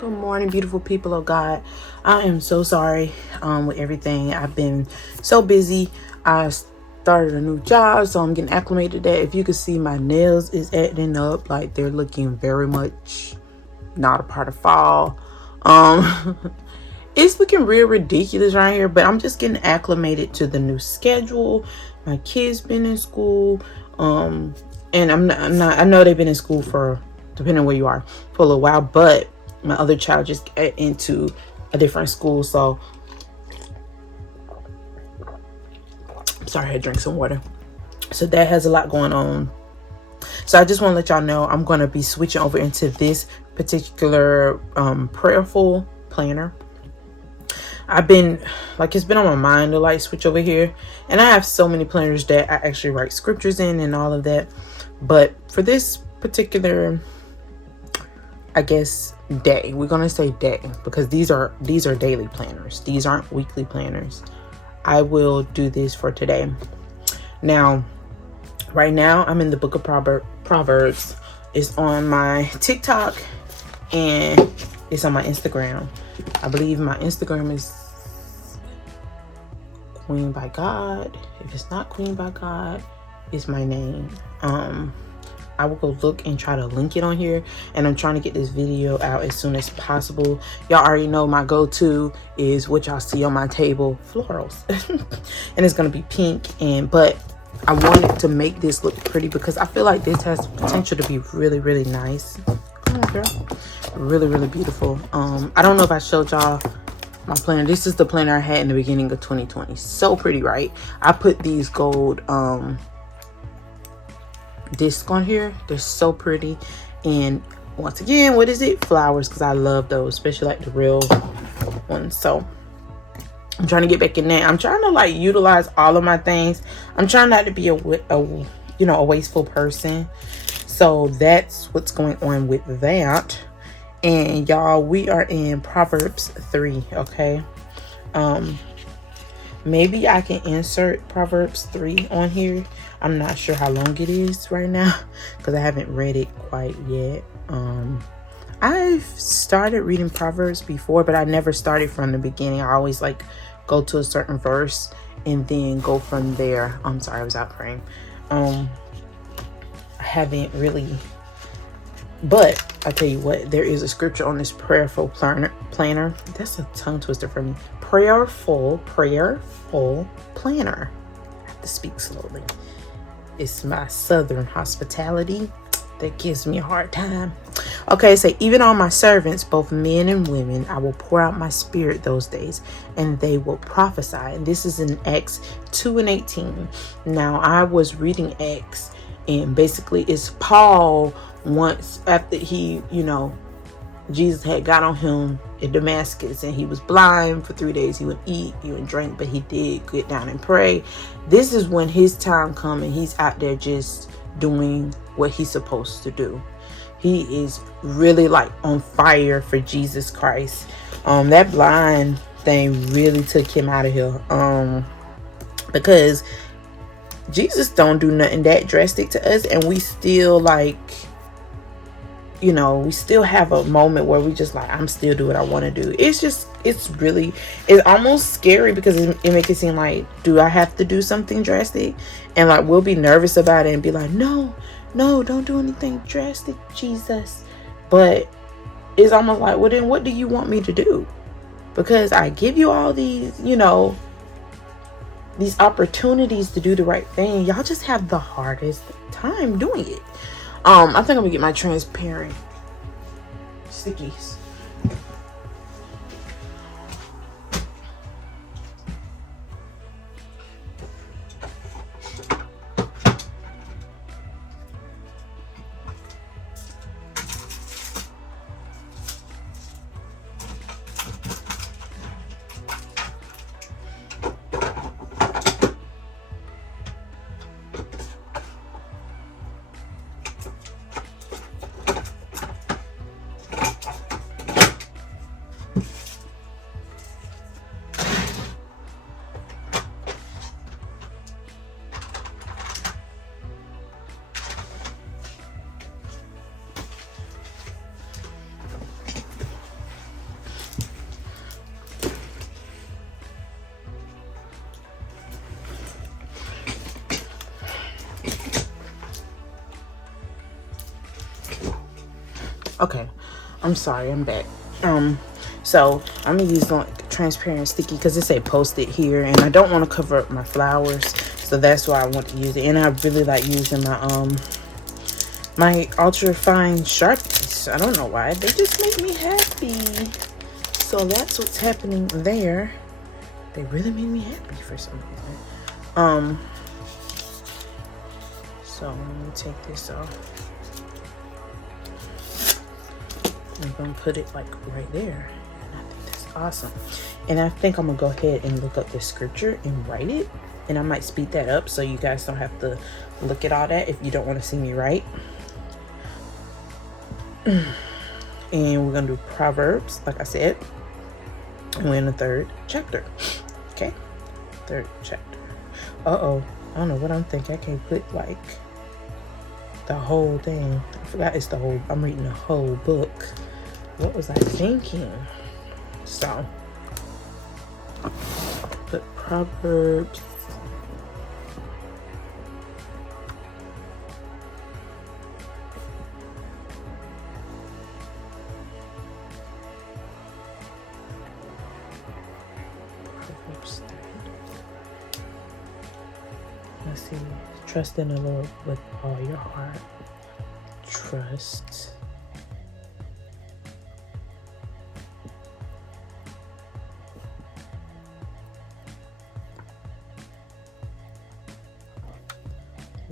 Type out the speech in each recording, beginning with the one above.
Good morning, beautiful people of God. I am so sorry with everything. I've been so busy. I started a new job, so I'm getting acclimated to that. If you can see, my nails is acting up. Like, they're looking very much not a part of fall. It's looking real ridiculous right here, but I'm just getting acclimated to the new schedule. My kids been in school, and I'm not. I know they've been in school for, depending on where you are, for a little while, but my other child just got into a different school, so sorry, I had to drink some water. So that has a lot going on. So I just want to let y'all know I'm going to be switching over into this particular Prayerful planner. I've been, like, it's been on my mind to like switch over here, and I have so many planners that I actually write scriptures in and all of that, but for this particular, I guess, day, we're gonna say day, because these are daily planners. These aren't weekly planners. I will do this for today. Now, right now, I'm in the book of Proverbs. It's on my TikTok and it's on my Instagram. I believe my Instagram is Queen by God. If it's not Queen by God, it's my name. I will go look and try to link it on here, and I'm trying to get this video out as soon as possible. Y'all already know my go-to is what y'all see on my table, florals. And it's gonna be pink, but I wanted to make this look pretty because I feel like this has potential to be really, really nice. Come on, girl. Really, really beautiful. I don't know if I showed y'all my planner. This is the planner I had in the beginning of 2020. So pretty, right? I put these gold disc on here. They're so pretty. And once again, what is it? Flowers, because I love those, especially like the real ones. So I'm trying to get back in there. I'm trying to like utilize all of my things. I'm trying not to be a wasteful person. So that's what's going on with that. And y'all, we are in Proverbs 3, okay? Maybe I can insert Proverbs 3 on here. I'm not sure how long it is right now because I haven't read it quite yet. I've started reading Proverbs before, but I never started from the beginning. I always like go to a certain verse and then go from there. I'm sorry, I was out praying. I haven't really, but I tell you what, there is a scripture on this Prayerful planner. That's a tongue twister for me. Prayerful planner. I have to speak slowly. It's my southern hospitality that gives me a hard time. Okay, so even on my servants, both men and women, I will pour out my spirit those days, and they will prophesy. And this is in Acts 2:18. Now, I was reading Acts, and basically it's Paul once after he, Jesus had got on him in Damascus, and he was blind for 3 days. He would eat, he would drink, but he did get down and pray. This is when his time comes, and he's out there just doing what he's supposed to do. He is really like on fire for Jesus Christ. That blind thing really took him out of here. Because Jesus don't do nothing that drastic to us, and we still like, we still have a moment where we just like, I'm still do what I want to do. It's almost scary because it makes it seem like, do I have to do something drastic? And like, we'll be nervous about it and be like, no, don't do anything drastic, Jesus. But it's almost like, well, then what do you want me to do? Because I give you all these, these opportunities to do the right thing. Y'all just have the hardest time doing it. I think I'm gonna get my transparent stickies. Okay, I'm sorry, I'm back. So I'm gonna use like transparent sticky because it say post it here, and I don't want to cover up my flowers, so that's why I want to use it. And I really like using my ultra fine Sharpies. I don't know why, they just make me happy. So that's what's happening there. They really make me happy for some reason. So let me take this off. I'm gonna put it like right there, and I think that's awesome. And I think I'm gonna go ahead and look up the scripture and write it, and I might speed that up so you guys don't have to look at all that if you don't want to see me write. And we're gonna do Proverbs, like I said, and we're in the 3rd chapter. Okay, 3rd chapter. I don't know what I'm thinking. I can't put like the whole thing. I forgot it's the whole. I'm reading the whole book. What was I thinking? So, put Proverbs. Proverbs 3. Let's see. Trust in the Lord with all your heart. Trust.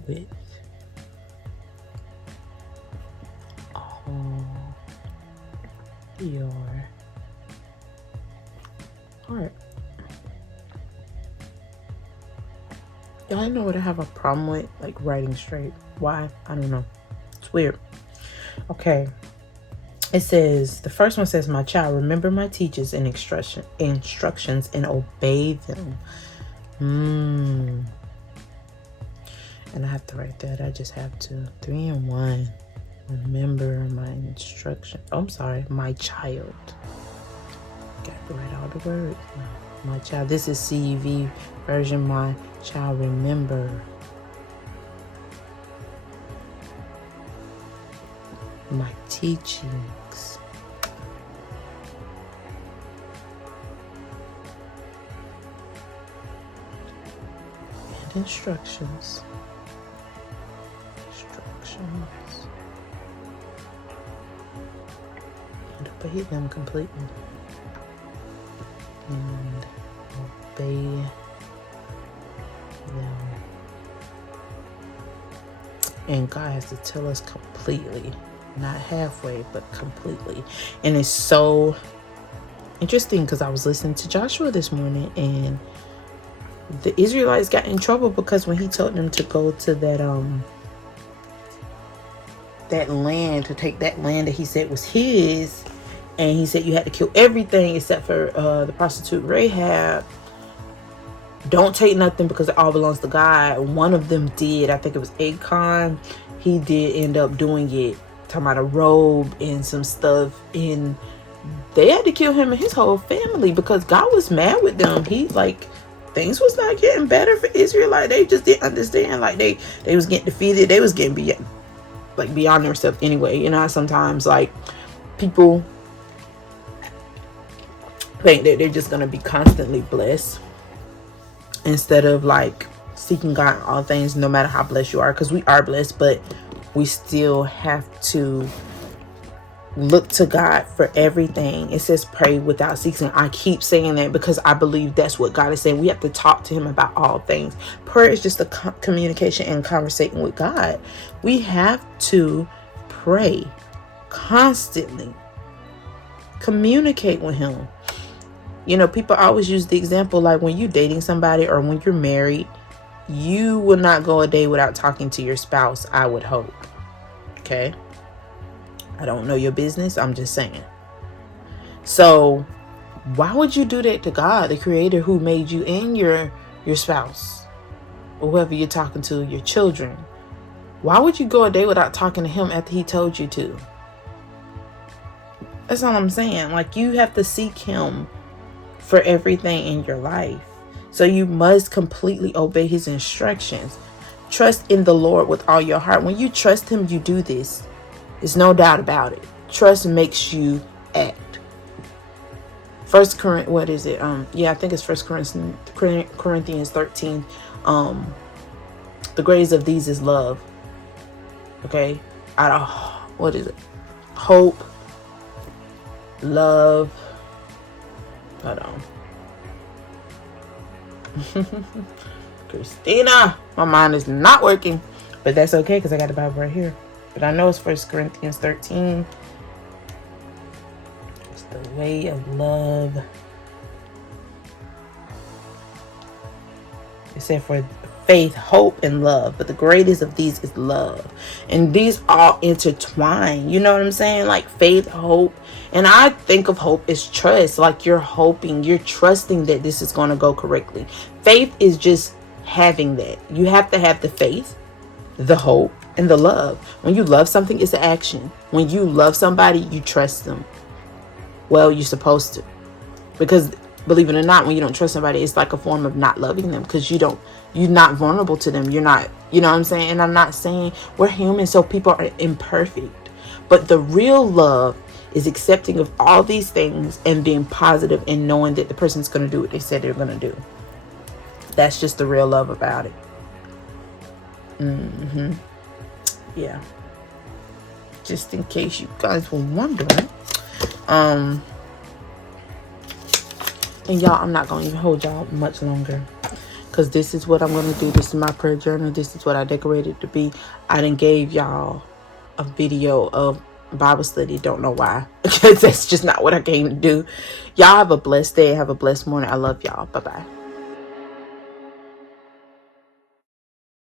With all your heart. Y'all know what I have a problem with? Like writing straight. Why? I don't know. It's weird. Okay. It says, the first one says, my child, remember my teachers and instructions and obey them. And I have to write that. I just have to. 3 and 1. Remember my instruction. Oh, I'm sorry. My child. Got to write all the words. My child. This is CEV version. My child, remember my teachings. And instructions. And obey them completely. And obey them. And God has to tell us completely, not halfway, but completely. And it's so interesting because I was listening to Joshua this morning, and the Israelites got in trouble because when he told them to go to that land, to take that land that he said was his, and he said you had to kill everything except for the prostitute Rahab. Don't take nothing because it all belongs to God. One of them did. I think it was Achan. He did end up doing it. Talking about a robe and some stuff. And they had to kill him and his whole family because God was mad with them. He like, things was not getting better for Israel. Like they just didn't understand. Like they was getting defeated. They was getting beyond themselves anyway. You know how sometimes like people think that they're just going to be constantly blessed instead of like seeking God in all things, no matter how blessed you are, because we are blessed, but we still have to look to God for everything. It says pray without ceasing. I keep saying that because I believe that's what God is saying. We have to talk to him about all things. Prayer is just a communication and conversation with God. We have to pray constantly, communicate with him. You know, people always use the example like when you're dating somebody or when you're married, you will not go a day without talking to your spouse, I would hope. Okay? I don't know your business. I'm just saying. So why would you do that to God, the creator who made you and your spouse or whoever you're talking to, your children? Why would you go a day without talking to him after he told you to? That's all I'm saying. Like you have to seek him for everything in your life. So you must completely obey his instructions. Trust in the Lord with all your heart. When you trust him, you do this. There's no doubt about it. Trust makes you act. First Corinthians, what is it? Yeah, I think it's Corinthians 13. The greatest of these is love. Okay, out of, what is it? Hope, love. Hold on. Christina, my mind is not working, but that's okay because I got the Bible right here. But I know it's 1 Corinthians 13. It's the way of love. It said for faith, hope, and love, but the greatest of these is love. And these all intertwine. You know what I'm saying? Like faith, hope. And I think of hope as trust. Like you're hoping, you're trusting that this is going to go correctly. Faith is just having that. You have to have the faith, the hope, and the love. When you love something, it's an action. When you love somebody, you trust them. Well, you're supposed to. Because believe it or not, when you don't trust somebody, it's like a form of not loving them, because you're not vulnerable to them. You're not, you know what I'm saying? And I'm not saying we're human, so people are imperfect. But the real love is accepting of all these things and being positive and knowing that the person's going to do what they said they're going to do. That's just the real love about it. Yeah. Just in case you guys were wondering. And y'all, I'm not going to even hold y'all much longer, because this is what I'm going to do. This is my prayer journal. This is what I decorated to be. I done gave y'all a video of Bible study. Don't know why, because that's just not what I came to do. Y'all have a blessed day. Have a blessed morning. I love y'all. Bye-bye.